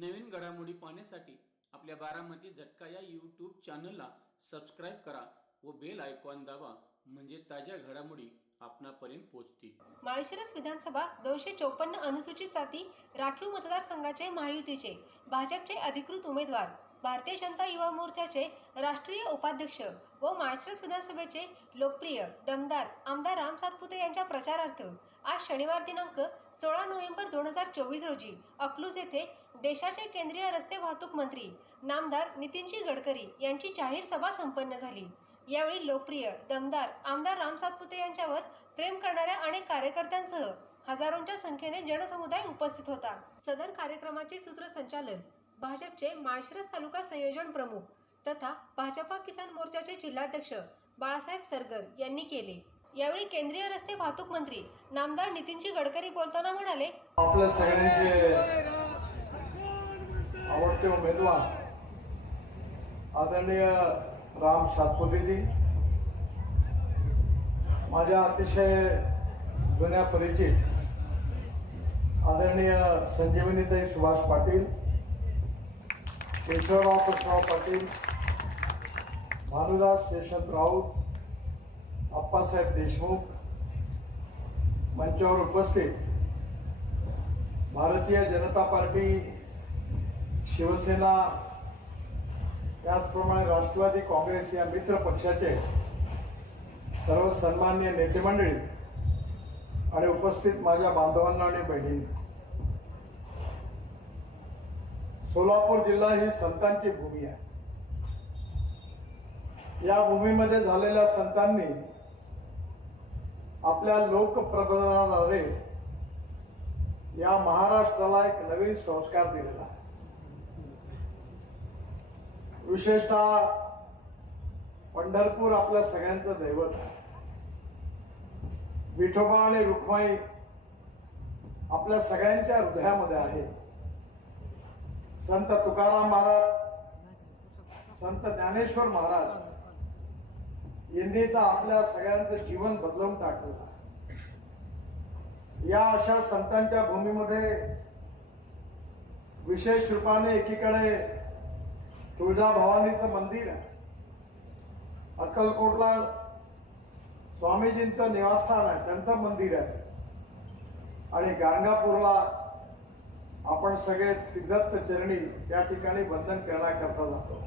नवीन घडामोडी पाहण्यासाठी आपल्या बारामती झटका या यूट्यूब चॅनलला सबस्क्राईब करा व बेल आयकॉन दाबा, म्हणजे ताज्या घडामोडी आपणापर्यंत पोहोचतील. माळशिरस विधानसभा 254 अनुसूचित जाती राखीव मतदारसंघाचे महायुतीचे भाजपचे अधिकृत उमेदवार, भारतीय जनता युवा मोर्चाचे राष्ट्रीय उपाध्यक्ष व माळशिरस विधानसभेचे लोकप्रिय दमदार आमदार राम सातपुते यांच्या प्रचारार्थ आज शनिवार दिनांक 16 नोव्हेंबर 2024 रोजी अकलूज येथे देशाचे केंद्रीय रस्ते वाहतूक मंत्री नामदार नितीनजी गडकरी यांची जाहीर सभा संपन्न झाली. यावेळी लोकप्रिय दमदार आमदार राम सातपुते यांच्यावर प्रेम करणाऱ्या अनेक कार्यकर्त्यांसह हजारोंच्या संख्येने जनसमुदाय उपस्थित होता. सदर कार्यक्रमाचे सूत्रसंचालन भाजपचे माळशिरस तालुका संयोजन प्रमुख तथा भाजपा किसान मोर्चाचे जिल्हाध्यक्ष बाळासाहेब सरगर यांनी केले. यावेळी केंद्रीय रस्ते वाहतूक मंत्री नामदार नितीनजी गडकरी बोलताना म्हणाले, आपल्या सगळ्यांचे आवडते उमेदवार आदरणीय राम सातपुतेजी, माझ्या अतिशय जुन्या परिचित आदरणीय संजीवनीताई सुभाष पाटील, केशवराव कृष्णराव पाटील, भानुदास यशवंत राऊत, अप्पासाहेब देशमुख, मंचावर उपस्थित भारतीय जनता पार्टी, शिवसेना, त्याचप्रमाणे राष्ट्रवादी काँग्रेस या मित्र पक्षाचे सर्व सन्माननीय नेते मंडळी आणि उपस्थित माझ्या बांधवांना आणि बहिणींना, सोलापूर जिल्हा ही संतांची भूमी आहे. या भूमीमध्ये झालेल्या संतांनी आपल्या लोकप्रबोधनाद्वारे या महाराष्ट्राला एक नवीन संस्कार दिलेला आहे. विशेषतः पंढरपूर आपल्या सगळ्यांचं दैवत आहे. विठोबा आणि रुक्माई आपल्या सगळ्यांच्या हृदयामध्ये आहे. संत तुकाराम महाराज, संत ज्ञानेश्वर महाराज यांनी तर आपल्या सगळ्यांचं जीवन बदलवून टाकलं आहे. या अशा संतांच्या भूमीमध्ये विशेष रूपाने एकीकडे तुळजाभवानीचं मंदिर आहे, अक्कलकोटला स्वामीजींचं निवासस्थान आहे, त्यांचं मंदिर आहे, आणि गाणगापूरला आपण सगळे सिद्धत्त चरणी त्या ठिकाणी वंदन करण्याकरता जातो.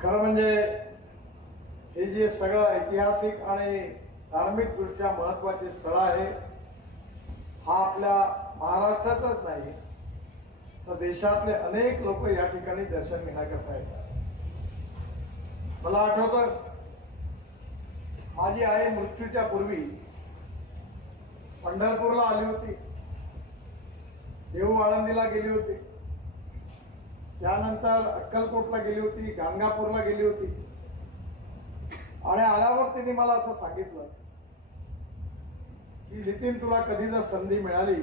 खरं म्हणजे हे जे सगळं ऐतिहासिक आणि धार्मिक दृष्ट्या महत्वाचे स्थळ आहे, हा आपल्या महाराष्ट्रातच नाही तर देशातले अनेक लोक या ठिकाणी दर्शन घेण्याकरता येतात. मला आठवतं, माझी आई मृत्यूच्या पूर्वी पंढरपूरला आली होती, देहू आळंदीला गेली होती, त्यानंतर अक्कलकोटला गेली होती, गाणगापूरला गेली होती, आणि आल्यावर तिने मला असं सांगितलं की नितीन, तुला कधी जर संधी मिळाली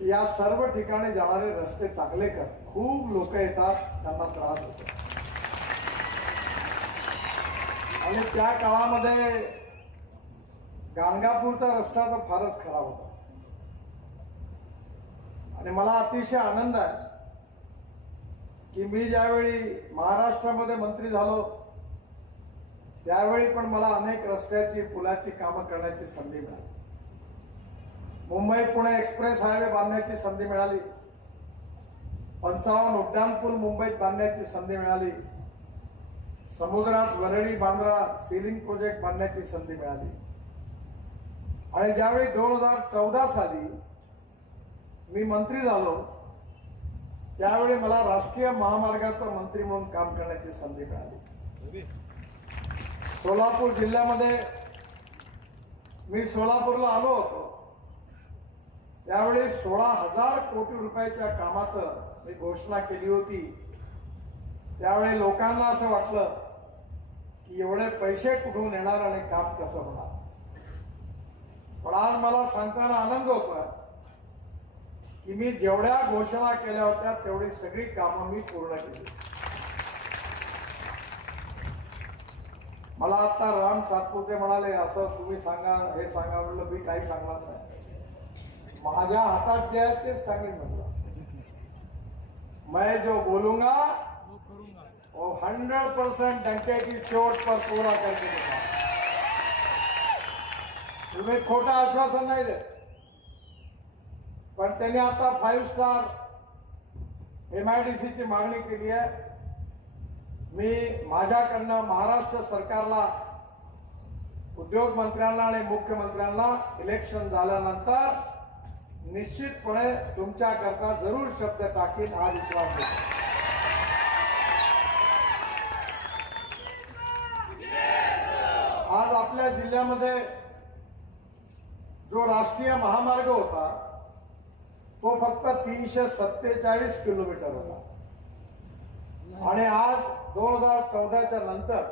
या सर्व ठिकाणी जाणारे रस्ते चांगले कर. खूप लोक येतात, त्यांना त्रास होतो. आणि त्या काळामध्ये गाणगापूरचा रस्ता तर फारच खराब होता. आणि मला अतिशय आनंद आहे की मी ज्यावेळी महाराष्ट्रामध्ये मंत्री झालो त्यावेळी पण मला अनेक रस्त्याची, पुलाची कामं करण्याची संधी मिळाली. मुंबई पुणे एक्सप्रेस हायवे बांधण्याची संधी मिळाली, 55 उड्डाणपूल मुंबईत बांधण्याची संधी मिळाली, समुद्रात वरळी बांद्रा सीलिंग प्रोजेक्ट बांधण्याची संधी मिळाली. आणि ज्यावेळी 2014 साली मी मंत्री झालो त्यावेळी मला राष्ट्रीय महामार्गाचा मंत्री म्हणून काम करण्याची संधी मिळाली. सोलापूर जिल्ह्यामध्ये मी सोलापूरला आलो होतो त्यावेळी 16,000 कोटी रुपयाच्या कामाचं मी घोषणा केली होती. त्यावेळी लोकांना असं वाटलं की एवढे पैसे कुठून येणार आणि काम कसं होणार. पण आज मला सांगताना आनंद होतोय की मी जेवढ्या घोषणा केल्या होत्या तेवढी सगळी कामं मी पूर्ण केली. मला आता राम सातपुते म्हणाले, असं तुम्ही सांगा, हे सांगा. म्हणलं मी काही सांगणार नाही, माझ्या हातात जे आहे तेच सांगेन. म्हटलं मैं जो बोलूंगा वो 100% डंके की चोट पर पूरा करके देगा. तुम्ही खोटं आश्वासन नाही देत, पण त्यांनी आता 5 स्टार MIDC ची मागणी केली आहे. मी माझ्याकडनं महाराष्ट्र सरकारला, उद्योग मंत्र्यांना आणि मुख्यमंत्र्यांना इलेक्शन झाल्यानंतर निश्चितपणे तुमच्याकरता जरूर शब्द टाकीन हा विश्वास देतो. आज आपल्या जिल्ह्यामध्ये जो राष्ट्रीय महामार्ग होता तो फक्त 347 किलोमीटर होता आणि आज 2014च्या नंतर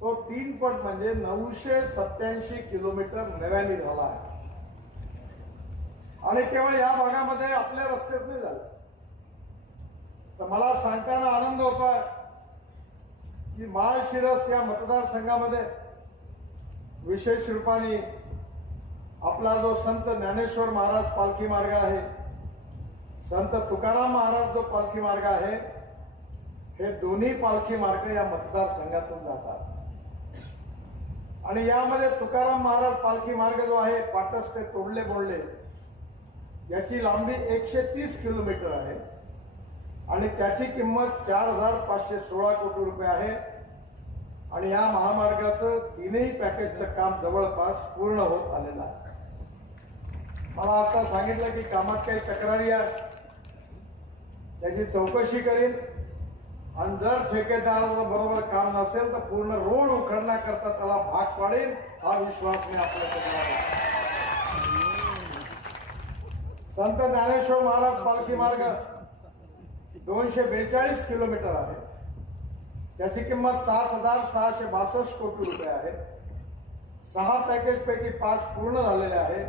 तो 3 पट म्हणजे 987 किलोमीटर नव्याने झाला आहे. आणि केवळ या भागामध्ये आपल्या रस्तेच नाही झाले, तर मला सांगताना आनंद होतोय की माळशिरस या मतदारसंघामध्ये विशेष रूपाने आपला जो संत ज्ञानेश्वर महाराज पालखी मार्ग आहे, संत तुकाराम महाराज जो पालखी मार्ग आहे, हे दोन्ही पालखी मार्ग या मतदारसंघातून जातात. आणि यामध्ये तुकाराम महाराज पालखी मार्ग जो आहे पाटस ते तोडले बोलले याची लांबी 130 किलोमीटर आहे आणि त्याची किंमत 4,516 कोटी रुपये आहे. आणि या महामार्गाचं 3ही पॅकेजचं काम जवळपास पूर्ण होत आलेलं आहे. मला आता सांगितलं की कामात काही तक्रारी आहे, त्याची चौकशी करीन आणि जर ठेकेदाराचं बरोबर काम नसेल तर पूर्ण रोड उखडण्याकरता त्याला भाग पाडेल हा विश्वास मी आपल्याकडे आहे. संत ज्ञानेश्वर महाराज पालखी मार्ग 242 किलोमीटर आहे. त्याची किंमत 7,662 कोटी रुपये आहे. 6 पॅकेज पैकी 5 पूर्ण झालेले आहे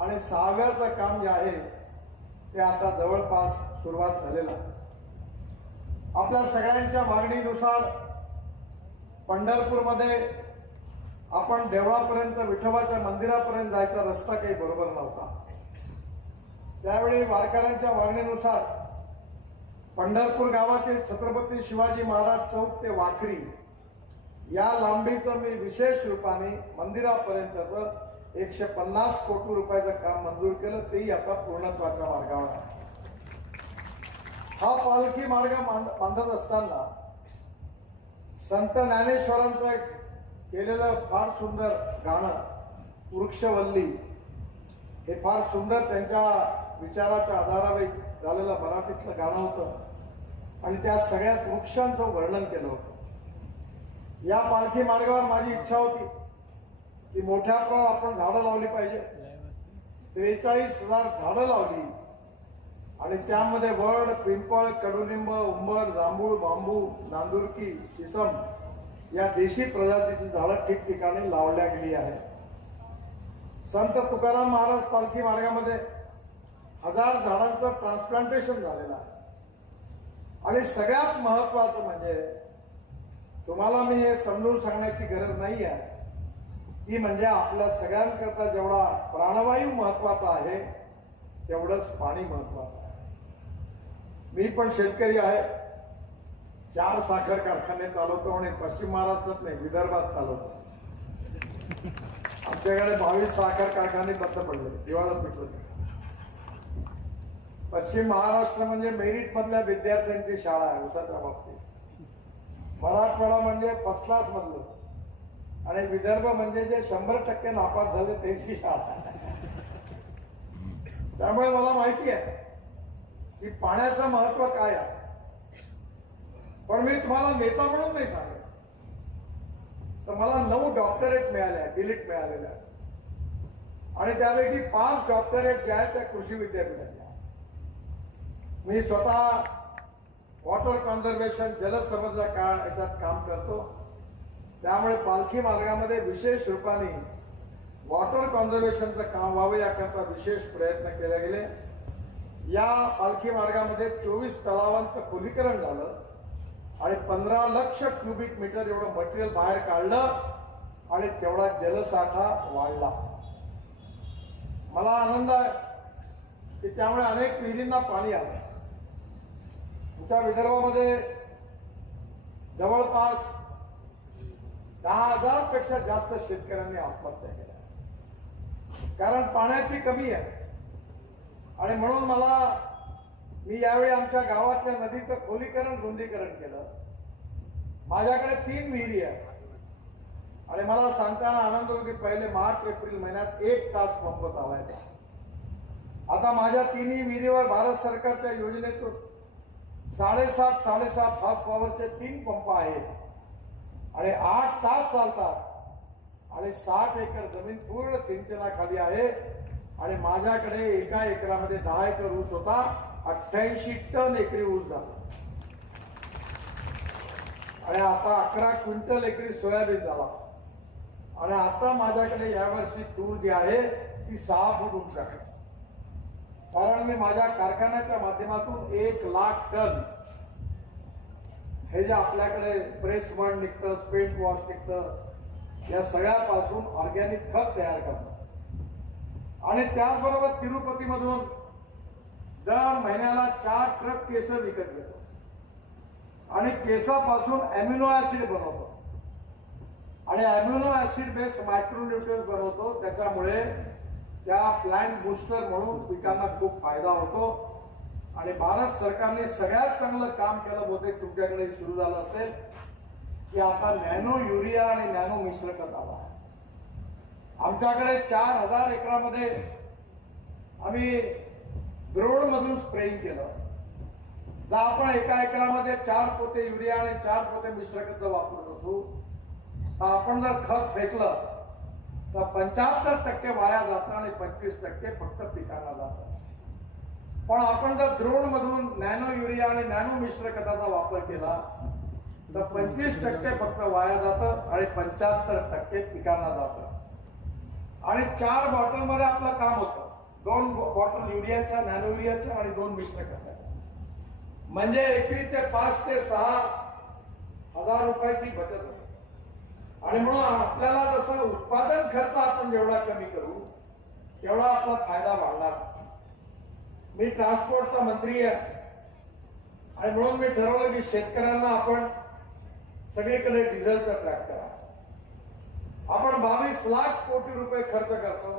आणि 6व्याचं काम जे आहे ते आता जवळपास सुरुवात झालेलं आहे. आपल्या सगळ्यांच्या मागणीनुसार पंढरपूरमध्ये आपण देवळापर्यंत विठोबाच्या मंदिरापर्यंत जायचा रस्ता काही बरोबर नव्हता. त्यावेळी वारकऱ्यांच्या मागणीनुसार पंढरपूर गावातील छत्रपती शिवाजी महाराज चौक ते वाखरी या लांबीचं मी विशेष रूपाने मंदिरापर्यंतचं 150 कोटी रुपयाचं काम मंजूर केलं, तेही आता पूर्णत्वाच्या मार्गावर आहे. हा पालखी मार्ग बांधत असताना संत ज्ञानेश्वरांचं एक केलेलं फार सुंदर गाणं वृक्षवल्ली हे फार सुंदर त्यांच्या विचाराच्या आधारावर झालेलं मराठीतलं गाणं होतं आणि त्या सगळ्यात वृक्षांचं वर्णन केलं होतं. या पालखी मार्गावर माझी इच्छा होती की मोठ्या प्रमाणात आपण झाडं लावली पाहिजे. 43,000 झाडं लावली आणि त्यामध्ये वड, पिंपळ, कडुलिंब, उंबर, जांभूळ, बांबू, नांदुरकी, शिसम या देशी प्रजातीची झाडं ठिकठिकाणी लावल्या गेली आहेत. संत तुकाराम महाराज पालखी मार्गामध्ये 1000 झाडांचं ट्रान्सप्लांटेशन झालेलं आहे. आणि सगळ्यात महत्वाचं म्हणजे तुम्हाला मी हे समजून सांगण्याची गरज नाही आहे, ती म्हणजे आपल्या सगळ्यांकरता जेवढा प्राणवायू महत्वाचा आहे तेवढंच पाणी महत्वाचं आहे. मी पण शेतकरी आहे, 4 साखर कारखाने चालवतो आणि पश्चिम महाराष्ट्रात नाही विदर्भात चालवतो. आमच्याकडे 22 साखर कारखाने बंद पडले, दिवाळात पिटले. पश्चिम महाराष्ट्र म्हणजे मेरिट मधल्या विद्यार्थ्यांची शाळा आहे उसाच्या बाबतीत. मराठवाडा म्हणजे फर्स्ट क्लास मधलं आणि विदर्भ म्हणजे जे 100% नापास झाले त्याची शाळा. त्यामुळे मला माहिती आहे की पाण्याचं महत्व काय आहे. पण मी तुम्हाला नेता म्हणून नाही सांगत. तर मला 9 डॉक्टरेट मिळाल्या, डिलीट मिळालेल्या आणि त्यापैकी 5 डॉक्टरेट जे आहेत त्या कृषी विद्यापीठातल्या. मी स्वतः वॉटर कन्झर्वेशन जलसंवर्धन याच्यात काम करतो. त्यामुळे पालखी मार्गामध्ये विशेष रूपाने वॉटर कन्झर्वेशनचं काम व्हावं याकरता विशेष प्रयत्न केले गेले. या पालखी मार्गामध्ये 24 तलावांचं खोलीकरण झालं आणि 15 लक्ष क्युबिक मीटर एवढं मटेरियल बाहेर काढलं आणि तेवढा जलसाठा वाढला. मला आनंद आहे की त्यामुळे अनेक विहिरींना पाणी आलं. आमच्या विदर्भामध्ये जवळपास 10,000 पेक्षा जास्त शेतकऱ्यांनी आत्महत्या केल्या, कारण पाण्याची कमी आहे. आणि म्हणून मी यावेळी आमच्या गावातल्या नदीचं खोलीकरण रुंदीकरण केलं. माझ्याकडे 3 विहिरी आहेत आणि मला सांगताना आनंद होतो की पहिले मार्च एप्रिल महिन्यात 1 तास पंप चालायचा. आता माझ्या 3ही विहिरीवर भारत सरकारच्या योजनेतून 7.5 हॉर्स पॉवरचे 3 पंप आहेत आणि 8 तास चालतात आणि 60 एकर जमीन पूर्ण सिंचनाखाली आहे. आणि माझ्याकडे एका एकरामध्ये 10 एकर ऊस होता, 88 टन एकरी ऊस झाला आणि आता 11 क्विंटल एकरी सोयाबीन झाला. आणि आता माझ्याकडे यावर्षी तूर जी आहे ती 6 फूट उंच आहे, कारण मी माझ्या कारखान्याच्या माध्यमातून 1 लाख टन हे जे आपल्याकडे प्रेस मड निघतं, स्पेंट वॉश निघतं, या सगळ्यापासून ऑर्गॅनिक खत तयार करतो. आणि त्याचबरोबर तिरुपतीमधून दर महिन्याला 4 ट्रक केसर विकत घेतो आणि केसापासून अॅमिनो ऍसिड बनवतो आणि अॅमिनो ऍसिड बेस मायक्रोन्यूट्रियन्स बनवतो. त्याच्यामुळे त्या प्लांट बुस्टर म्हणून पिकांना खूप फायदा होतो. आणि भारत सरकारने सगळ्यात चांगलं काम केलं, बहुतेक तुमच्याकडे सुरू झालं असेल, की आता नॅनो युरिया आणि नॅनो मिश्र खत आला. आमच्याकडे 4,000 एकरामध्ये आम्ही द्रोण मधून स्प्रेइंग केलं. जर आपण एका एकरामध्ये 4 पोते युरिया आणि 4 पोते मिश्र खत वापरत असू, तर आपण जर खत फेकलं तर 75% वाया जातं आणि 25% फक्त पिकांना जातं. पण आपण जर द्रोण मधून नॅनो युरिया आणि नॅनो मिश्र खताचा वापर केला तर 25% फक्त वाया जातं आणि 75% पिकांना जातं. आणि 4 बॉटलमध्ये आपलं काम होतं. 2 बॉटल युरियाच्या, नॅनो युरियाच्या आणि 2 मिश्र खताच्या, म्हणजे एकरी ते 5 ते 6 हजार रुपयाची बचत होते. आणि म्हणून आपल्याला जसं उत्पादन खर्च आपण जेवढा कमी करू तेवढा आपला फायदा वाढणार. मी ट्रान्सपोर्टचा मंत्री आहे आणि म्हणून मी ठरवलं की शेतकऱ्यांना आपण सगळीकडे डिझेलचा ट्रॅक करा. आपण 22 लाख कोटी रुपये खर्च करतो,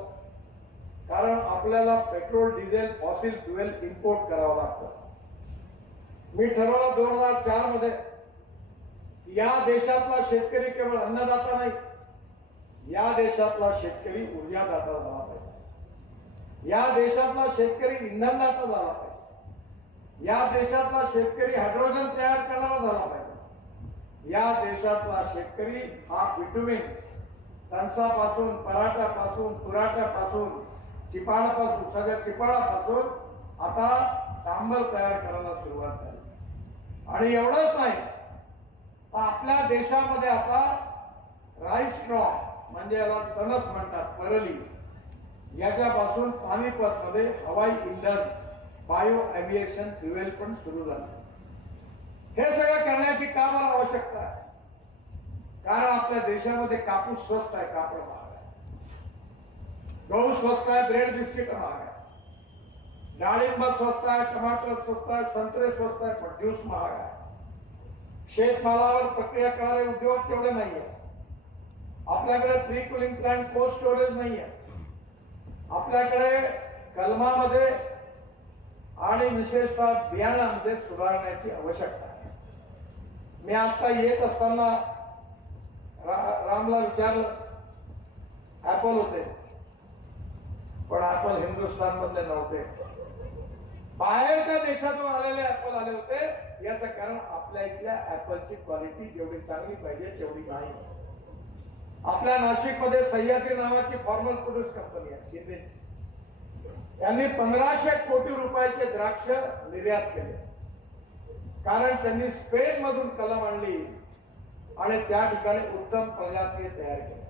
कारण आपल्याला petrol, diesel, fossil fuel import करावं लागतं. मी ठरवलं 2004 मध्ये या देशातला शेतकरी केवळ अन्नदाता नाही, या देशातला शेतकरी ऊर्जादाता झाला पाहिजे. या देशातला शेतकरी इंधनदाता झाला पाहिजे. या देशातला शेतकरी हायड्रोजन तयार करणारा झाला पाहिजे. या देशातला शेतकरी हा व्हिटॅमिन कणसापासून, पराठ्यापासून, पुराठ्यापासून, चिपाडापासून, सगळ्या चिपाडापासून आता तांबल तयार करायला सुरुवात झाली. आणि एवढंच नाही, आपल्या देशामध्ये आता राईस क्रॉप म्हणजे याला तणस म्हणतात, परली, याच्यापासून पानिपत मध्ये हवाई इंधन, बायो एव्हिएशन फ्युएल पण सुरू झालं. हे सगळं करण्याची का मला आवश्यकता आहे? कारण आपल्या देशामध्ये कापूस स्वस्त आहे, कापड महाग आहे, गहू स्वस्त आहे, ब्रेड बिस्किट महाग आहे, डाळिंब स्वस्त आहे, टमाटर स्वस्त आहे, संत्रे स्वस्त आहे, पण ज्यूस महाग आहे. शेतमालावर प्रक्रिया करणारे उद्योग तेवढे नाहीये. आपल्याकडे pre cooling plant, cold storage नाहीये. आपल्याकडे कलमामध्ये आणि विशेषतः बियाणांमध्ये सुधारण्याची आवश्यकता आहे. मी आता येत असताना रामला विचारलं, ऍपल होते पण ऍपल हिंदुस्थान मधले नव्हते, बाहेरच्या देशातून आलेले ऍपल आले होते. याचं कारण आपल्या इथल्या ऍपलची क्वालिटी जेवढी चांगली पाहिजे तेवढी नाही. आपल्या नाशिकमध्ये सह्याद्री नावाची फॉर्मल प्रोड्यूस कंपनी आहे, शिंदेची. यांनी 1500 कोटी रुपयाचे द्राक्ष निर्यात केले, कारण त्यांनी स्पेन मधून कलम आणली आणि त्या ठिकाणी उत्तम प्रजाती तयार केल्या.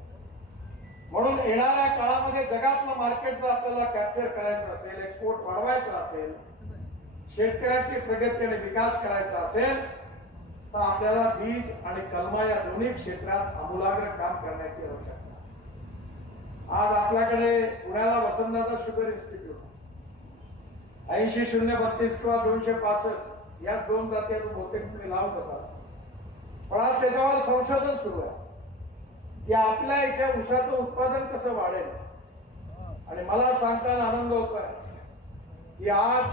म्हणून येणाऱ्या काळामध्ये जगातलं मार्केट जर आपल्याला कॅप्चर करायचं असेल, एक्सपोर्ट वाढवायचा असेल, शेतकऱ्याची प्रगती आणि विकास करायचा असेल, तर आपल्याला बीज आणि कलमा या दोन्ही क्षेत्रात आमूलाग्र काम करण्याची आवश्यकता. आज आपल्याकडे पुण्याला वसंतदादा शुगर इन्स्टिट्यूट 80-032 किंवा 265 या दोन जाती आहेत, बहुतेक तुम्ही लावत असाल. पण आज त्याच्यावर संशोधन सुरू आहे की आपल्या इथे ऊसाचं उत्पादन कसं वाढेल. आणि मला सांगताना आनंद होतोय की आज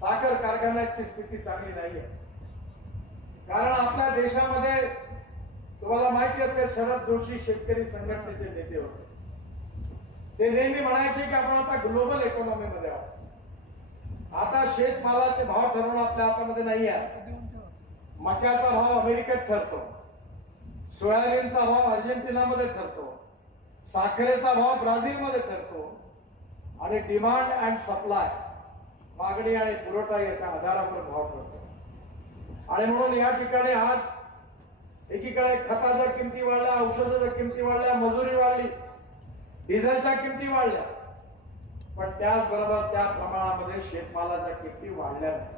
साखर कारखान्याची स्थिती चांगली नाहीये. कारण आपल्या देशामध्ये तुम्हाला माहिती असेल, शरद जोशी शेतकरी संघटनेचे नेते होते. ते नेहमी म्हणायचे की आपण आता ग्लोबल इकॉनॉमीमध्ये आहोत. आता शेतमालाचे भाव ठरवणं आपल्या हातामध्ये नाही आहे. मक्याचा भाव अमेरिकेत ठरतो, सोयाबीनचा भाव अर्जेंटिनामध्ये ठरतो, साखरेचा भाव ब्राझीलमध्ये ठरतो आणि डिमांड अँड सप्लाय, मागणी आणि पुरवठा याच्या आधारावर भाव ठरतो. आणि म्हणून या ठिकाणी आज एकीकडे खताच्या किमती वाढल्या, औषधाच्या किमती वाढल्या, मजुरी वाढली, डिझेलच्या किमती वाढल्या, पण त्याचबरोबर त्या प्रमाणामध्ये शेतमालाच्या किमती वाढल्या नाही.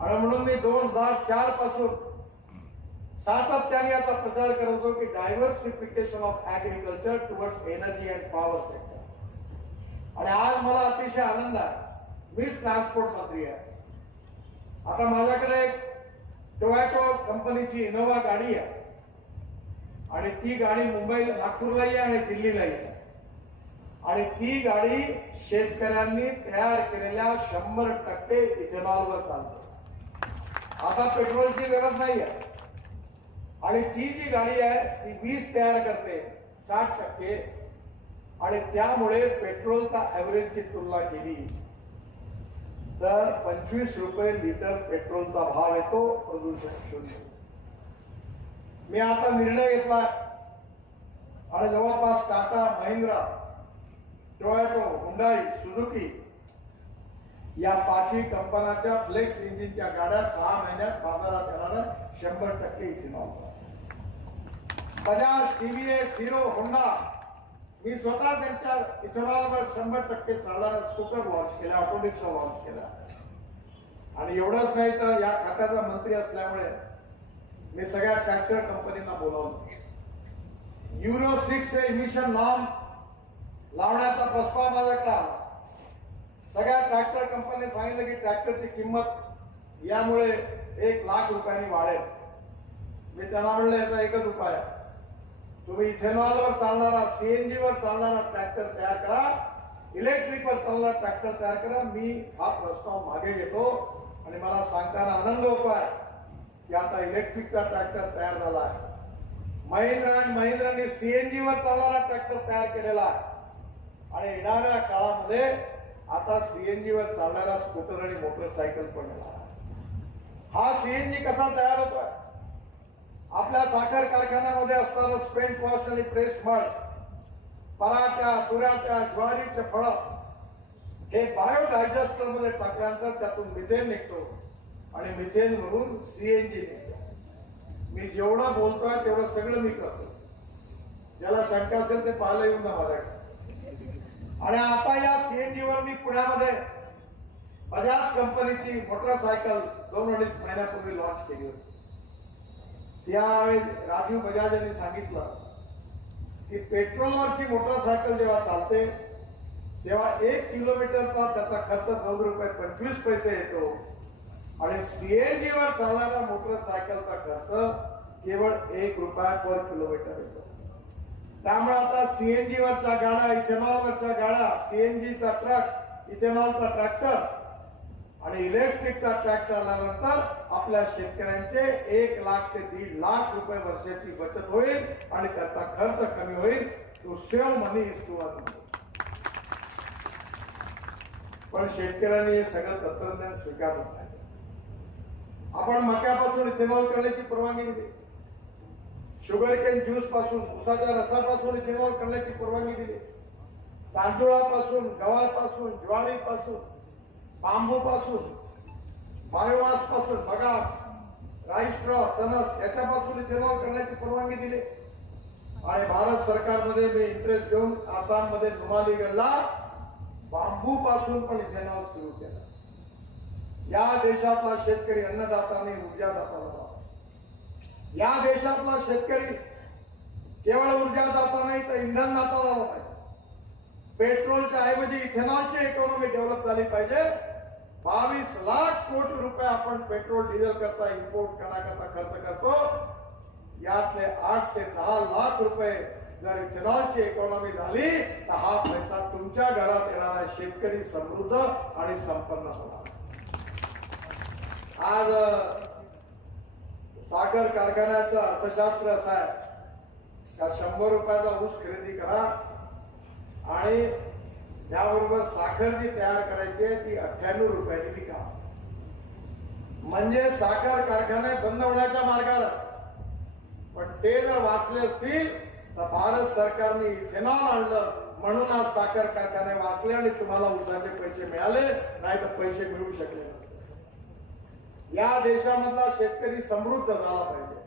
आणि म्हणून मी 2004 पासून सातत्याने आता प्रचार करत होतो की diversification of agriculture towards energy and power sector. आणि आज मला अतिशय आनंद आहे, मीच ट्रान्सपोर्ट मंत्री आहे. आता माझ्याकडे एक टोयॅटो कंपनीची इनोव्हा गाडी आहे आणि ती गाडी मुंबईला, नागपूरलाही आहे आणि दिल्लीलाही आहे. आणि ती गाडी शेतकऱ्यांनी तयार केलेल्या 100% इथेनॉलवर चालते. आता पेट्रोलची गरज नाही आहे. आणि ती जी गाडी आहे ती 20 तयार करते 60%. आणि त्यामुळे पेट्रोलचा ऍव्हरेजची तुलना केली तर 25 रुपये लिटर पेट्रोलचा भाव येतो, प्रदूषण शून्य. मी आता निर्णय घेतला आणि जवळपास Tata, Mahindra, Toyota, Hyundai, Suzuki या 5ही कंपन्यांच्या फ्लेक्स इंजिनच्या गाड्या 6 महिन्यात बाजारात येणार 100% ethanol. Bajaj, TVS, Hero, Honda, मी स्वतः त्यांच्या इथेनॉलवर 100% चालणारा स्कूटर लॉन्च केला, ऑटो रिक्षा लॉन्च केला. आणि एवढंच नाही तर या खात्याचा मंत्री असल्यामुळे मी सगळ्या ट्रॅक्टर कंपनींना बोलावलं. युरो 6 चे इमिशन नॉर्म लावण्याचा प्रस्ताव माझ्याकडे आला. सगळ्या ट्रॅक्टर कंपनी सांगितलं की ट्रॅक्टरची किंमत यामुळे 1 लाख रुपयांनी वाढेल. मी त्यांना म्हणलं याचा एकच उपाय आहे, तुम्ही इथेनॉलवर चालणारा, सीएनजी वर चालणारा ट्रॅक्टर तयार करा, इलेक्ट्रिकवर चालणारा ट्रॅक्टर तयार करा. मी हा प्रस्ताव मागे घेतो. आणि मला सांगताना आनंद होतोय की आता इलेक्ट्रिकचा ट्रॅक्टर तयार झाला आहे. महिंद्रा अँड महिंद्राने सीएनजी वर चालणारा ट्रॅक्टर तयार केलेला आहे. आणि येणाऱ्या काळामध्ये आता सीएनजी वर चालणारा स्कूटर आणि मोटरसायकल पण येणार आहे. हा सीएनजी कसा तयार होतोय? आपल्या साखर कारखान्यामध्ये असणारं स्पेंट वॉश आणि प्रेस मड, पराठा, तुराट्या, ज्वारीचे फळं हे बायोडायजेस्टर मध्ये टाकल्यानंतर त्यातून मिथेन निघतो आणि मिथेन वरून सीएनजी निघतो. मी जेवढं बोलतोय तेवढं सगळं मी करतो. ज्याला शंका असेल ते पाहायला येऊन जा माझ्याकडे. आणि आता या सीएनजी वर मी पुण्यामध्ये बजाज कंपनीची मोटरसायकल 2-2.5 महिन्यापूर्वी लॉन्च केली होती. त्यावेळी राजीव बजाज यांनी सांगितलं की पेट्रोलवरची मोटरसायकल जेव्हा चालते तेव्हा 1 किलोमीटरचा त्याचा खर्च 2 रुपये 25 पैसे येतो आणि सीएनजी वर चालणाऱ्या मोटरसायकलचा खर्च केवळ 1 रुपया पर किलोमीटर येतो. त्यामुळे आता सीएनजी वरच्या गाड्या, इथेनॉलवरच्या गाड्या, सीएनजीचा ट्रक, इथेनॉलचा ट्रॅक्टर आणि इलेक्ट्रिकचा ट्रॅक्टर आल्यानंतर आपल्या शेतकऱ्यांचे 1 लाख ते 1.5 लाख रुपये वर्षाची बचत होईल आणि त्याचा खर्च कमी होईल. To save money is to earn. पण शेतकऱ्यांनी हे सगळं तंत्रज्ञान स्वीकारलं नाही. आपण मक्यापासून इथेनॉल करण्याची परवानगी दिली, शुगर केन ज्यूस पासून, ऊसाच्या रसापासून इथेनॉल करण्याची परवानगी दिली, तांदूळापासून, गव्हापासून, ज्वारीपासून, बांबूपासून, बायोमास पासून, बगास, राईस स्ट्रॉ, तणस याच्यापासून इथेनॉल करण्याची परवानगी दिली. आणि भारत सरकारमध्ये मी इंटरेस्ट घेऊन आसाममध्ये नुमालीगडला बांबू पासून पण इथेनॉल सुरू केलं. या देशातला शेतकरी अन्नदाता नाही, ऊर्जादाता झाला. या देशातला शेतकरी केवळ ऊर्जादाता नाही तर इंधनदाता झाला पाहिजे. पेट्रोलच्या ऐवजी इथेनॉलची इकॉनॉमी डेव्हलप झाली पाहिजे. 22 लाख कोटी रुपये आपण पेट्रोल डिझेल करता इम्पोर्ट करण्याकरता खर्च करतो. यातले 8 ते 10 लाख रुपये जर इथेनॉलची इकॉनॉमी झाली तर हा पैसा तुमच्या घरात येणारा शेतकरी समृद्ध आणि संपन्न होणार. आज साखर कारखान्याचं अर्थशास्त्र असं आहे का 100 रुपयाचा ऊस खरेदी करा आणि त्याबरोबर साखर जी तयार करायची आहे ती 98 रुपयांनी विका. म्हणजे साखर कारखाने बंद होण्याच्या मार्गावर. पण ते जर वाचले असतील तर भारत सरकारने इथेनॉल आणलं म्हणून आज साखर कारखाने वाचले आणि तुम्हाला ऊसाचे पैसे मिळाले, नाही तर पैसे मिळू शकले नसते. या देशामधला शेतकरी समृद्ध झाला पाहिजे,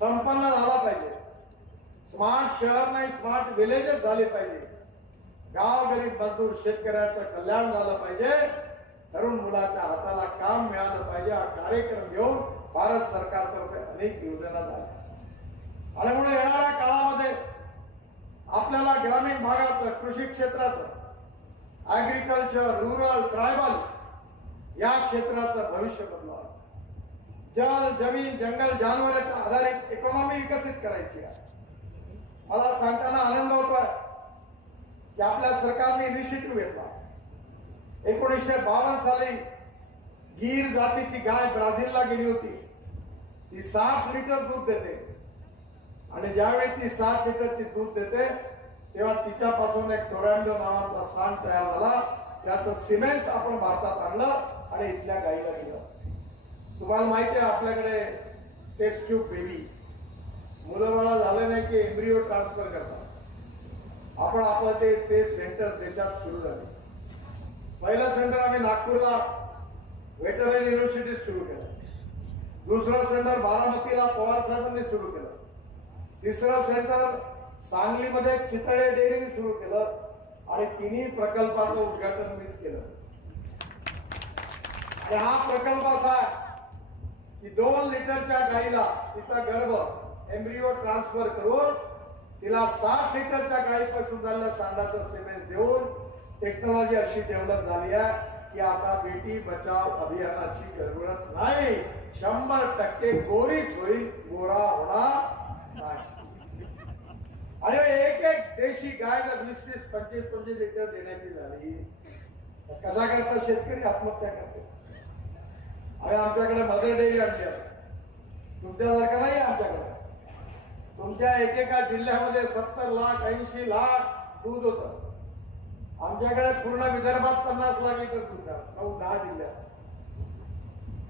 संपन्न झाला पाहिजे. स्मार्ट शहर नाही स्मार्ट विलेजेस झाले पाहिजे. गाव गरीब मजदूर शेतकऱ्याचं कल्याण झालं पाहिजे. तरुण मुलाच्या हाताला काम मिळालं पाहिजे. हा कार्यक्रम घेऊन भारत सरकारतर्फे अनेक योजना झाल्या आणि म्हणून येणाऱ्या काळामध्ये आपल्याला ग्रामीण भागाचं कृषी क्षेत्राचं ऍग्रिकल्चर रुरल ट्रायबल या क्षेत्राचं भविष्य बदलावं. जल जमीन जंगल जानवरांच्या आधारित इकॉनॉमी विकसित करायची आहे. मला सांगताना आनंद होतोय की आपल्या सरकारने इनिशिएटिव्ह घेतला. 1952 साली गीर जातीची गाय ब्राझीलला गेली होती. ती 60 लिटर दूध देते आणि ज्यावेळी ती 60 लिटरची दूध देते तेव्हा तिच्यापासून एक टोरॅन्डो नावाचा सांड तयार झाला. त्याचं सिमेंट आपण भारतात आणलं आणि इथल्या गाईला दिलं. तुम्हाला माहिती आहे आपल्याकडे टेस्ट ट्यूब बेबी मुलं बाळा झालं नाही की एम्ब्रिओ ट्रान्सफर करतात. आपण ते सेंटर देशात सुरू झाले. पहिलं सेंटर आम्ही नागपूरला व्हेटरनरी युनिव्हर्सिटीत सुरू केलं. दुसरं सेंटर बारामतीला पवार साहेबांनी सुरू केलं. तिसरं सेंटर सांगलीमध्ये चितळे डेअरीने सुरू केलं आणि तिन्ही प्रकल्पाचं उद्घाटन मीच केलं. आणि हा प्रकल्प असा की 2 लिटरच्या गाईला तिचा गर्भ एम्ब्रिओ ट्रान्सफर करून तिला 60 लिटरच्या गाईपासून झालेल्या सांडाचं सिमेंट देऊन टेक्नॉलॉजी अशी डेव्हलप झाली आहे की आता बेटी बचाव अभियानाची गरज नाही. 100% गोरीच होईल, गोरा होणार नाही. आणि एक देशी गाय जर 20-20, 25-25 लिटर देण्याची झाली तर कसा करता शेतकरी आत्महत्या करते. आणि आमच्याकडे मदर डेअरी आणली आहे. तुमच्यासारखं नाही आमच्याकडे. तुमच्या एकेका जिल्ह्यामध्ये 70 लाख 80 लाख दूध होतं. आमच्याकडे पूर्ण विदर्भात 50 लाख लिटर दूध आहे. 9-10 जिल्ह्यात.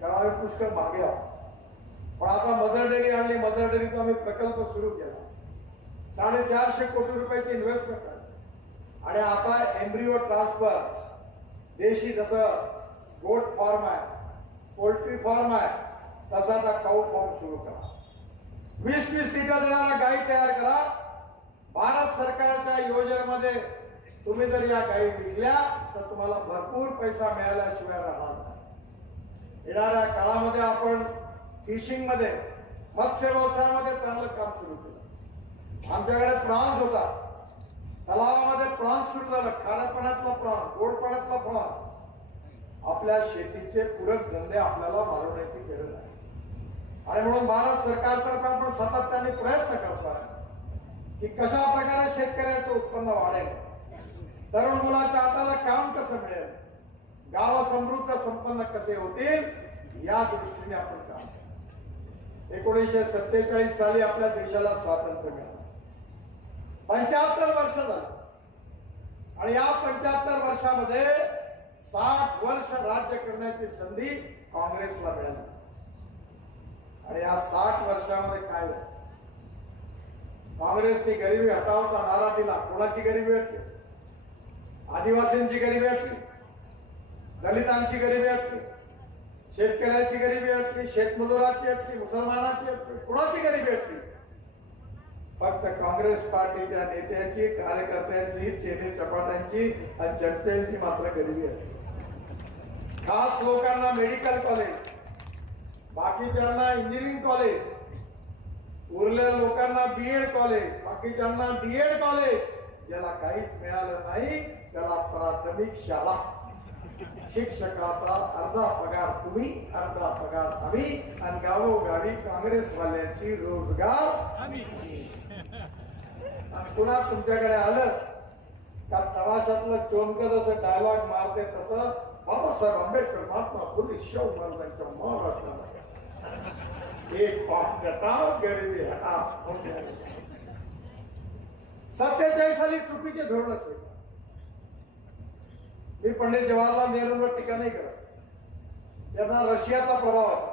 कारण आम्ही पुष्कळ मागे आहोत. पण आता मदर डेअरी आणली. मदर डेअरीचा आम्ही प्रकल्प सुरू केला. 450 कोटी रुपयाची इन्व्हेस्टमेंट आहे. आणि आता एम्ब्रिओ ट्रान्सफर देशी जसं गोट फॉर्म आहे, पोल्ट्री फॉर्म आहे, तसा आता काऊ फॉर्म सुरू करा. 20-20 लिटर देणाऱ्या गाई तयार करा. भारत सरकारच्या योजनेमध्ये तुम्ही जर या गाई विकल्या तर तुम्हाला भरपूर पैसा मिळाल्याशिवाय राहणार नाही. येणाऱ्या काळामध्ये आपण फिशिंग मध्ये मत्स्य व्यवसायामध्ये चांगलं काम सुरू केलं. आमच्याकडे प्रॉन्स होता. तलावामध्ये प्रॉन्स सुरू झालं. खाऱ्या पाण्यातला प्रॉन्स, गोड पाण्यातला प्रॉन्स. आपल्या शेतीचे पूरक धंदे आपल्याला वाढवण्याची गरज आहे. आणि म्हणून भारत सरकारतर्फे आपण सातत्याने प्रयत्न करतोय की कशा प्रकारे शेतकऱ्याचं उत्पन्न वाढेल, तरुण मुलाच्या हाताला काम कसं मिळेल, गाव समृद्ध संपन्न कसे होतील या दृष्टीने आपण काम. 1947 साली आपल्या देशाला स्वातंत्र्य मिळालं. 75 वर्ष झाली आणि या 75 वर्षामध्ये 60 वर्ष राज्य करण्याची संधी काँग्रेसला मिळाली. आणि या 60 वर्षामध्ये काय झालं? काँग्रेसने गरिबी हटावचा नारा दिला. कोणाची गरिबी हटली? आदिवासींची गरिबी हटली, दलितांची गरिबी हटली, शेतकऱ्याची गरिबी हटली, शेतमजुराची हटली, मुसलमानाची हटली. कोणाची गरिबी हटली? फक्त काँग्रेस पार्टीच्या नेत्याची, कार्यकर्त्यांची, चेने चपाट्यांची आणि जनतेची मात्र गरिबी हटली. खास लोकांना मेडिकल कॉलेज, बाकीच्यांना इंजिनिअरिंग कॉलेज, उरलेल्या लोकांना बीएड कॉलेज, बाकीच्यांना डीएड कॉलेज. ज्याला काहीच मिळालं नाही त्याला प्राथमिक शाळा. शिक्षकाचा अर्धा पगार तुम्ही, अर्धा पगार आम्ही, आणि गावोगावी काँग्रेसवाल्यांची रोजगार आणि पुन्हा तुमच्याकडे आलं का तमाशातलं चोनकर जसं डायलॉग मारते तसं बाबासाहेब आंबेडकर, महात्मा फुले, शाहू महाराजांच्या महाराष्ट्राला एक पाठ हटाओ, गरिबी हटाओ. 47 साली चुकीचे धोरण असेल. मी पंडित जवाहरलाल नेहरूंवर टीका नाही करत. त्यांना रशियाचा प्रभाव होता.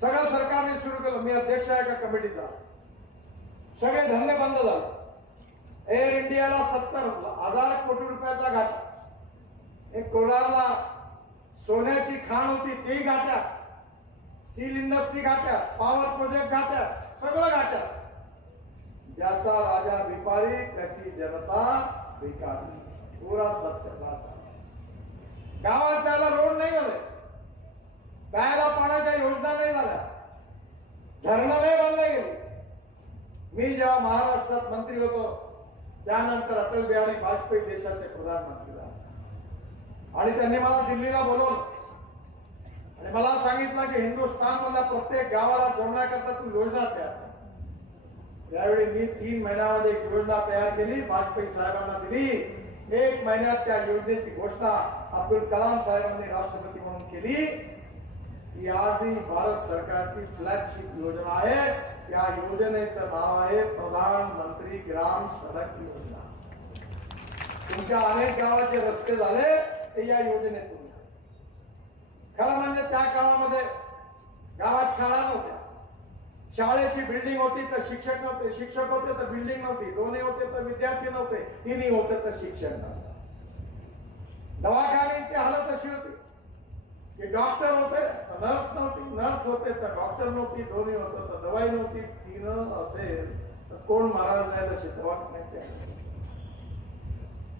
सगळं सरकारने सुरू केलं. मी अध्यक्ष आहे का कमिटीचा. सगळे धंदे बंद झाले. एअर इंडियाला 70,000 कोटी रुपयाचा घाटा. एक कोलारला सोन्याची खाण होती ती घाट्यात, स्टील इंडस्ट्री घाट्यात, पॉवर प्रोजेक्ट घाट्यात, सगळं घाट्यात. ज्याचा राजा भिपारी त्याची जनता भिकारी. पुरा सत्यानाश. गावात जायला रोड नाही झाले, प्यायला पाण्याच्या योजना नाही झाल्या, धरणं नाही बांधले गेली. मी जेव्हा महाराष्ट्रात मंत्री होतो त्यानंतर अटल बिहारी वाजपेयी देशाचे प्रधानमंत्री झाले आणि त्यांनी मला दिल्लीला बोलवलं आणि मला सांगितलं की हिंदुस्थान मधल्या प्रत्येक गावाला जोडण्याकरता तू योजना तयार. त्यावेळी मी 3 महिन्यामध्ये एक योजना तयार केली, वाजपेयी साहेबांना दिली. 1 महिन्यात त्या योजनेची घोषणा अब्दुल कलाम साहेबांनी राष्ट्रपती म्हणून केली. ही आजही भारत सरकारची फ्लॅगशिप योजना आहे. या योजनेचं नाव आहे प्रधानमंत्री ग्राम सडक योजना. तुमच्या अनेक गावाचे रस्ते झाले ते या योजनेतून. खरं म्हणजे त्या काळामध्ये गावात शाळा नव्हत्या. शाळेची बिल्डिंग होती तर शिक्षक नव्हते, शिक्षक होते तर बिल्डिंग नव्हती, दोन्ही होते तर विद्यार्थी नव्हते, तिन्ही होते तर शिक्षण नव्हतं. दवाखान्याची हालत अशी होती की डॉक्टर होते तर नर्स नव्हती, नर्स होते तर डॉक्टर नव्हती, दोन्ही होतं तर दवाई नव्हती. तीन असेल तर कोण महाराज जाईल असे दवाखान्याचे.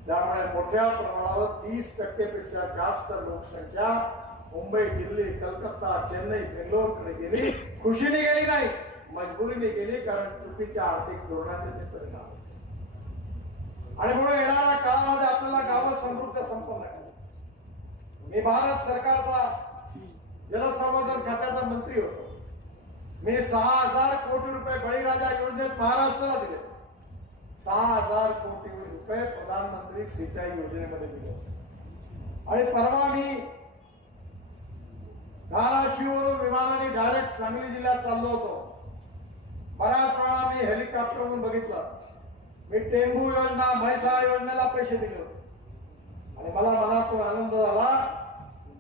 त्यामुळे मोठ्या प्रमाणावर 30% पेक्षा जास्त लोकसंख्या मुंबई, दिल्ली, कलकत्ता, चेन्नई, बेंगलोरकडे गेली. खुशीने गेली नाही, मजबुरीने गेली, कारण चुकीच्या आर्थिक धोरणाचे ते परिणाम. आणि म्हणून येणाऱ्या काळामध्ये आपल्याला गावं समृद्ध संपन्न करायची. मी भारत सरकारचा जलसंवर्धन खात्याचा मंत्री होतो. मी 6,000 कोटी रुपये बळीराजा योजनेत महाराष्ट्राला दिले. 6,000 कोटी रुपये प्रधानमंत्री सिंचाई योजनेमध्ये दिले. आणि परवा मी धाराशिववरून विमानाने डायरेक्ट सांगली जिल्ह्यात चाललो होतो. बऱ्याच वेळा मी हेलिकॉप्टरवरून बघितलं. मी टेंबू योजना, म्हैसाळ योजनेला पैसे दिले होते आणि मला मनातून आनंद झाला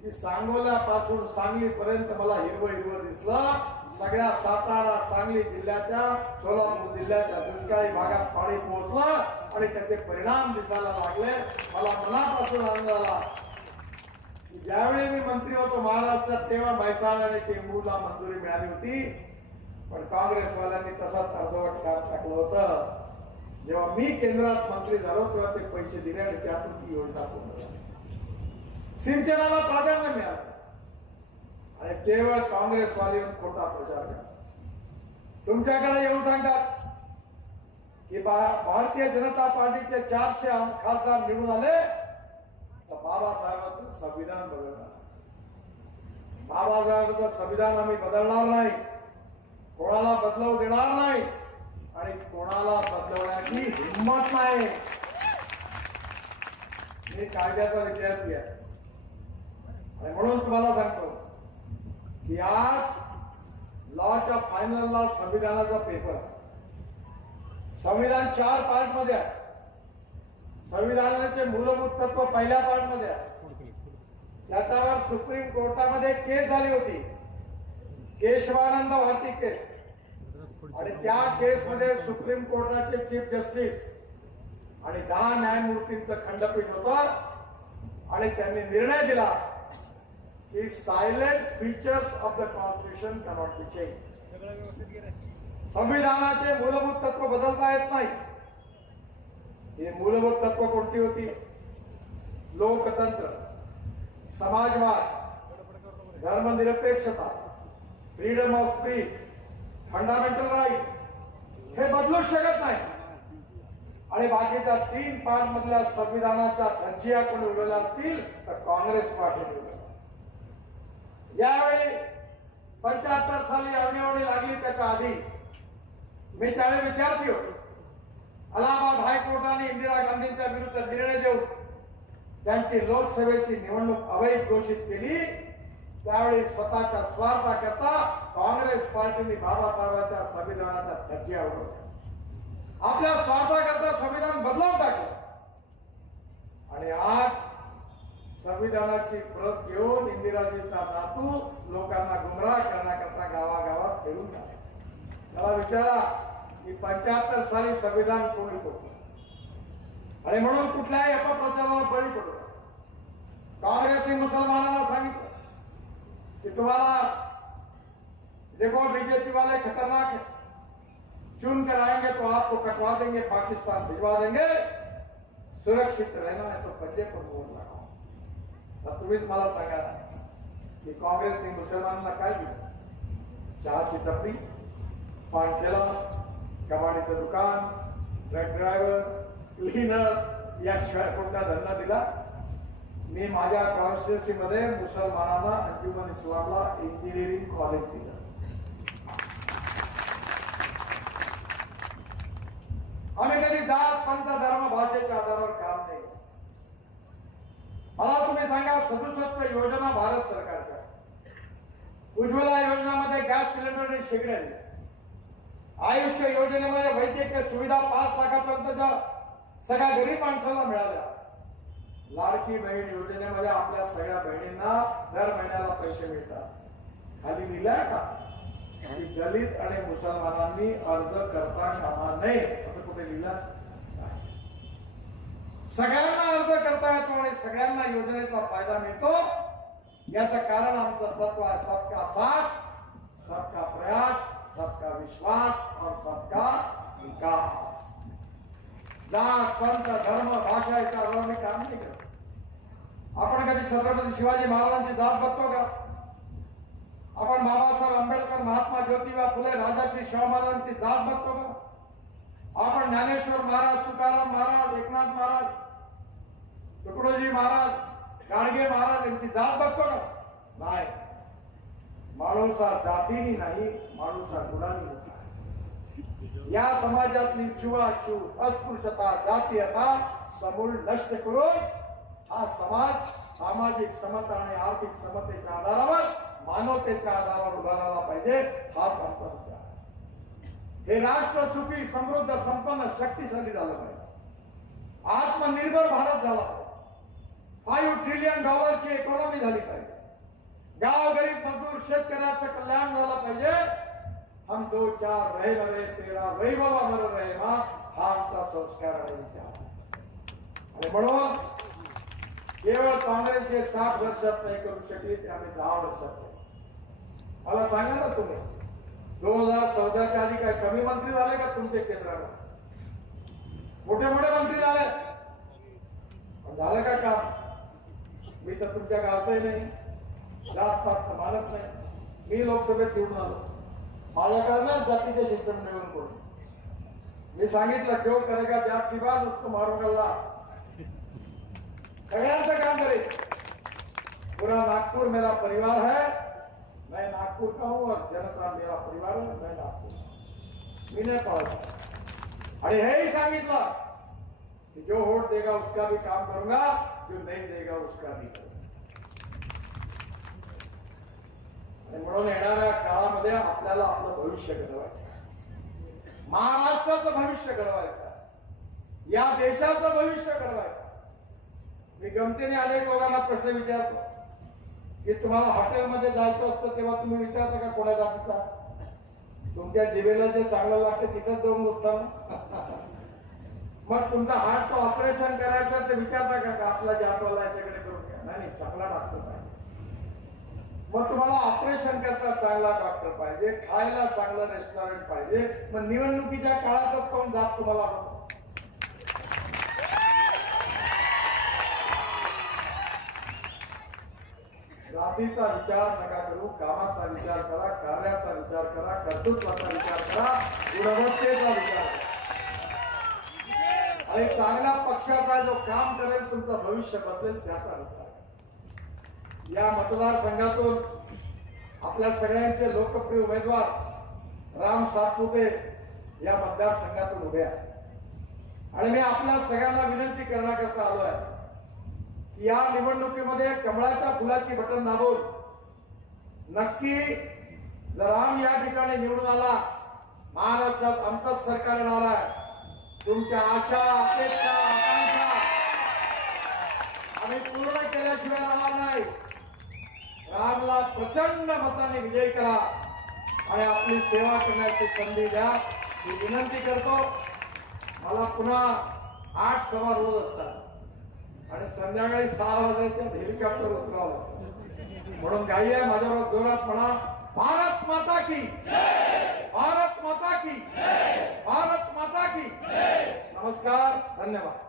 की सांगोल्यापासून सांगलीपर्यंत मला हिरवं हिरवं दिसलं. सगळ्या सातारा, सांगली जिल्ह्याच्या, सोलापूर जिल्ह्याच्या दुष्काळी भागात पाणी पोहोचलं आणि त्याचे परिणाम दिसायला लागले. मला मनापासून आनंद झाला. ज्यावेळी मी मंत्री होतो महाराष्ट्रात तेव्हा म्हैसाळ आणि टेंबूला मंजुरी मिळाली होती, पण काँग्रेसवाल्यांनी तसाच अर्धवट काम टाकलं होतं. जेव्हा मी केंद्रात मंत्री झालो तेव्हा ते पैसे दिले आणि त्यातून ती योजना पूर्ण झाली. सिंचनाला प्राधान्य मिळालं आणि केवळ काँग्रेसवाले खोटा प्रचार करतात. तुमच्याकडे येऊन सांगतात की भारतीय जनता पार्टीचे 400 खासदार निवडून आले तर बाबासाहेबांचं संविधान बदलणार. बाबासाहेबांचं संविधान आम्ही बदलणार नाही, कोणाला बदलवू देणार नाही आणि कोणाला बदलवण्याची हिंमत नाही. मी कायद्याचा विद्यार्थी आहे आणि म्हणून तुम्हाला सांगतो की आज लॉच्या फायनलला संविधानाचा पेपर. संविधान 4 पार्ट मध्ये आहे. संविधानाचे मूलभूत तत्व पहिल्या पार्ट मध्ये आहे. त्याच्यावर सुप्रीम कोर्टामध्ये केस झाली होती, केशवानंद भारती केस. आणि त्या केस मध्ये सुप्रीम कोर्टाचे चीफ जस्टिस आणि 10 न्यायमूर्तींचं खंडपीठ होतं आणि त्यांनी निर्णय दिला की silent features of the constitution cannot be change. संविधानाचे मूलभूत तत्व बदलता येत नाही. हे मूलभूत तत्व कोणती होती? लोकतंत्र, समाजवाद, धर्मनिरपेक्षता, freedom of speech, fundamental right. हे बदलूच शकत नाही. आणि बाकीच्या 3 पार्ट मधल्या संविधानाच्या धज्जिया कोणी उडवल्या असतील तर काँग्रेस पार्टीने उडवल्या. यावेळी 75 साली अग्निवडी लागली त्याच्या आधी मी त्यावेळी विद्यार्थी होतो. अलाहाबाद हायकोर्टाने इंदिरा गांधींच्या विरुद्ध निर्णय देऊन त्यांची लोकसभेची निवडणूक अवैध घोषित केली. त्यावेळी स्वतःच्या स्वार्थाकरता काँग्रेस पार्टीने बाबासाहेबांच्या संविधानाच्या धज्जिया उडवल्या. आपल्या स्वार्थाकरता संविधान बदलवून टाकलं आणि आज संविधानाची प्रत घेऊन इंदिराजीचा नातू लोकांना गुमराह करण्याकरता गावागावात फिरून गेला. त्याला विचारा की 75 साली संविधान कोणी तोडलं आणि म्हणून कुठल्याही अपप्रचाराला बळी पडू नये. काँग्रेसने मुसलमानांना सांगितलं कि तुम्हारा देखो बीजेपी वाले खतरनाक है, चुन कर आएंगे तो आपको कटवा देंगे, पाकिस्तान भिजवा देंगे, सुरक्षित रहना है तो पंजे पर मोहर लगाओ. तर तुम्हीच मला सांगा की काँग्रेसने मुसलमानांना काय दिलं? चहाची टपरी, पान ठेला, कबाडीचं दुकान, ट्रक ड्रायव्हर, क्लीनर याशिवाय कोणता धंदा दिला? मी माझ्या कॉन्स्टिट्युन्सी मध्ये मुसलमानांना अंजुमन इस्लामला इंजिनिअरिंग कॉलेज दिलं. आम्ही कधी जात पंथ धर्म भाषेच्या आधारावर काम नाही. मला तुम्ही सांगा 67 योजना भारत सरकारच्या. उज्ज्वला योजनामध्ये गॅस सिलेंडर शेगड्या दिल्या. आयुष्य योजनेमध्ये वैद्यकीय सुविधा 5 लाखापर्यंतच्या सगळ्या गरीब माणसाला मिळाल्या. लाडकी बहीण योजनेमध्ये आपल्या सगळ्या बहिणींना दर महिन्याला पैसे मिळतात. खाली लिहिलंय का की दलित आणि मुसलमानांनी अर्ज करता कामा नये असं कुठे लिहिलं? सगळ्यांना अर्ज करता येतो आणि सगळ्यांना योजनेचा फायदा मिळतो. याचं कारण आमचं तत्व आहे सबका साथ, सबका प्रयास, सबका विश्वास और सबका विकास. जात पंथ धर्म भाषा याच्या आधारावर मी काम नाही करत. आपण कधी छत्रपती शिवाजी महाराजांची जात बघतो का? आपण बाबासाहेब आंबेडकर, महात्मा ज्योतिबा फुले, राजर्षी शाहू महाराजांची जात बघतो का? आपण ज्ञानेश्वर महाराज, तुकाराम महाराज, एकनाथ महाराज, तुकडोजी महाराज, गाडगे महाराज यांची जात बघतो का? नाही. माणूस हा जातीने नाही, माणूस हा गुणांनी होता. या समाजातली छुआछूत, अस्पृश्यता, जातीयता समूळ नष्ट करून हा समाज सामाजिक समता आणि आर्थिक समतेच्या आधारावर, मानवतेच्या आधारावर उभा राहिला पाहिजे. हाच आमचा विचार आहे. हे राष्ट्र सुखी, समृद्ध, संपन्न, शक्तिशाली झालं पाहिजे. आत्मनिर्भर भारत झाला पाहिजे. $5 ट्रिलियन ची इकॉनॉमी झाली पाहिजे. गाव गरीब मजदूर शेतकऱ्याचं कल्याण झालं पाहिजे. हम 2 4 रहे मरे तेरा वैभव अमर रहे मा, हा आमचा संस्कार आणि विचार. आणि म्हणून केवळ काँग्रेस जे 60 वर्षात नाही करू शकली ते आम्ही 10 वर्षात नाही. मला सांगा ना तुम्ही 2014च्या आधी काय कमी मंत्री झाले का तुमचे केंद्राला? मोठे मोठे मंत्री झाले. झालं का काम? मी तर तुमच्या गावचंही नाही, जात पात मानत नाही. मी लोकसभेत निवडून आलो. माझ्याकडे ना जातीचे शिक्षण मिळवून कोणी. मी सांगितलं क्यों करेगा जात की बात, उसको मारूंगा. सगळ्यांचं काम करेल. पूरा नागपुर मेरा परिवार है, मैं नागपुर का हूं और जनता मेरा परिवार है, मैं नागपुर. मी नाही पाहत. आणि हेही सांगितलं कि जो वोट देगा उसका भी काम करूंगा, जो नहीं देगा उसका भी करूंगा. आणि म्हणून येणाऱ्या काळामध्ये आपल्याला आपलं भविष्य घडवायचं, महाराष्ट्राचं भविष्य घडवायचं, या देशाचं भविष्य घडवायचं. मी गमतीने अनेक लोकांना प्रश्न विचारतो की तुम्हाला हॉटेलमध्ये जायचं असतं तेव्हा तुम्ही विचारता का कोणा जातीचा? तुमच्या जिभेला जे चांगलं लागतं तिथंच जाऊन बसता. मग तुमचा हार्टचं ऑपरेशन करायचं ते विचारता का आपला जातवाला याच्याकडे करून घ्या? नाही, चांगला डॉक्टर पाहिजे. मग तुम्हाला ऑपरेशन करता चांगला डॉक्टर पाहिजे, खायला चांगलं रेस्टॉरंट पाहिजे. मग निवडणुकीच्या काळातच कोण जात तुम्हाला? जातीचा विचार नका करू, कामाचा विचार करा, कार्याचा विचार करा, कर्तृत्वाचा विचार करा, गुणवत्तेचा विचार करा. चांगल्या पक्षाचा जो काम करेल तुमचं भविष्य बदलेल त्याचा विचार. या मतदारसंघातून आपल्या सगळ्यांचे लोकप्रिय उमेदवार राम सातपुते या मतदारसंघातून उभे आहेत. आणि मी आपल्या सगळ्यांना विनंती करण्याकरता आलो आहे की या निवडणुकीमध्ये कमळाच्या फुलाची बटन दाबून नक्की जर राम या ठिकाणी निवडून आला, महाराष्ट्रात आमचंच सरकार येणार आहे, तुमच्या आशा अपेक्षा आकांक्षा आम्ही पूर्ण केल्याशिवाय राहणार नाही. रामला प्रचंड मताने विजयी करा आणि आपली सेवा करण्याची संधी द्या ही विनंती करतो. मला पुन्हा 8 सभा रोज असतात आणि संध्याकाळी 6 वाजायच्या हेलिकॉप्टर उतरावं म्हणून घाई आहे. माझ्यावर जोरात म्हणा, भारत माता की, भारत माता की, भारत माता की. नमस्कार, धन्यवाद.